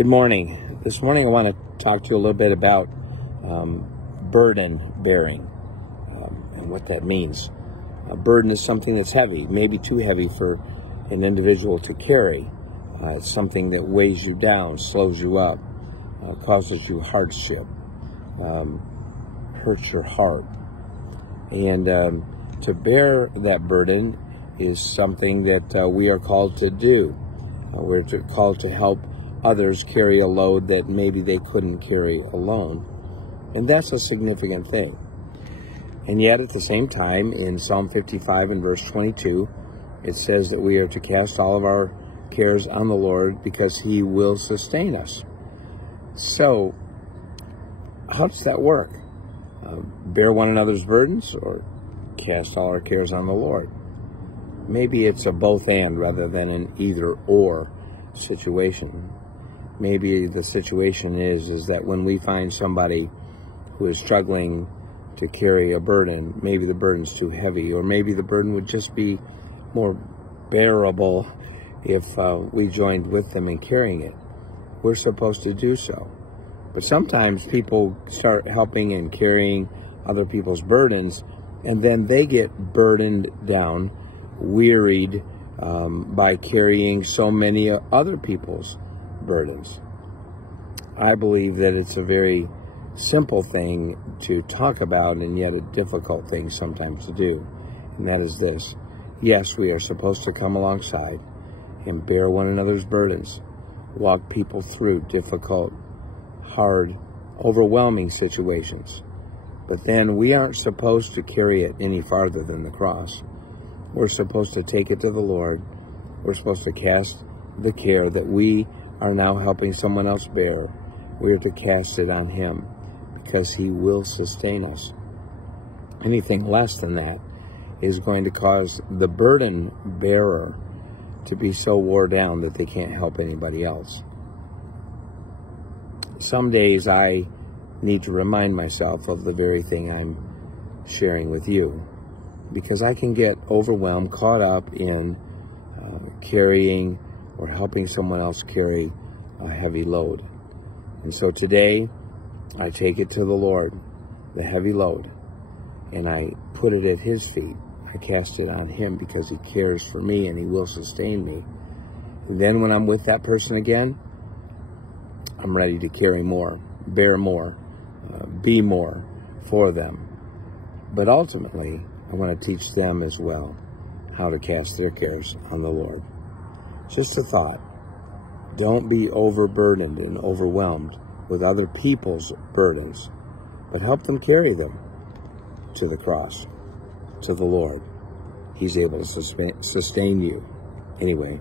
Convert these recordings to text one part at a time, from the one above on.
Good morning. This morning I want to talk to you a little bit about burden bearing and what that means. A burden is something that's heavy, maybe too heavy for an individual to carry. It's something that weighs you down, slows you up, causes you hardship, hurts your heart. And to bear that burden is something that we are called to do. We're called to help others carry a load that maybe they couldn't carry alone. And that's a significant thing. And yet at the same time, in Psalm 55 and verse 22, it says that we are to cast all of our cares on the Lord because He will sustain us. So, how does that work? Bear one another's burdens or cast all our cares on the Lord? Maybe it's a both and rather than an either or situation. Maybe the situation is that when we find somebody who is struggling to carry a burden, maybe the burden's too heavy, or maybe the burden would just be more bearable if we joined with them in carrying it. We're supposed to do so. But sometimes people start helping and carrying other people's burdens, and then they get burdened down, wearied by carrying so many other people's burdens. I believe that it's a very simple thing to talk about and yet a difficult thing sometimes to do, and that is this. Yes, we are supposed to come alongside and bear one another's burdens, walk people through difficult, hard, overwhelming situations. But then we aren't supposed to carry it any farther than the cross. We're supposed to take it to the Lord. We're supposed to cast the care that we are now helping someone else bear. We are to cast it on Him because He will sustain us. Anything less than that is going to cause the burden bearer to be so wore down that they can't help anybody else. Some days I need to remind myself of the very thing I'm sharing with you, because I can get overwhelmed, caught up in carrying or helping someone else carry a heavy load. And so today, I take it to the Lord, the heavy load, and I put it at His feet. I cast it on Him because He cares for me and He will sustain me. And then when I'm with that person again, I'm ready to carry more, bear more, be more for them. But ultimately, I want to teach them as well how to cast their cares on the Lord. Just a thought. Don't be overburdened and overwhelmed with other people's burdens, but help them carry them to the cross, to the Lord. He's able to sustain you. Anyway,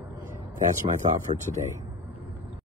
that's my thought for today.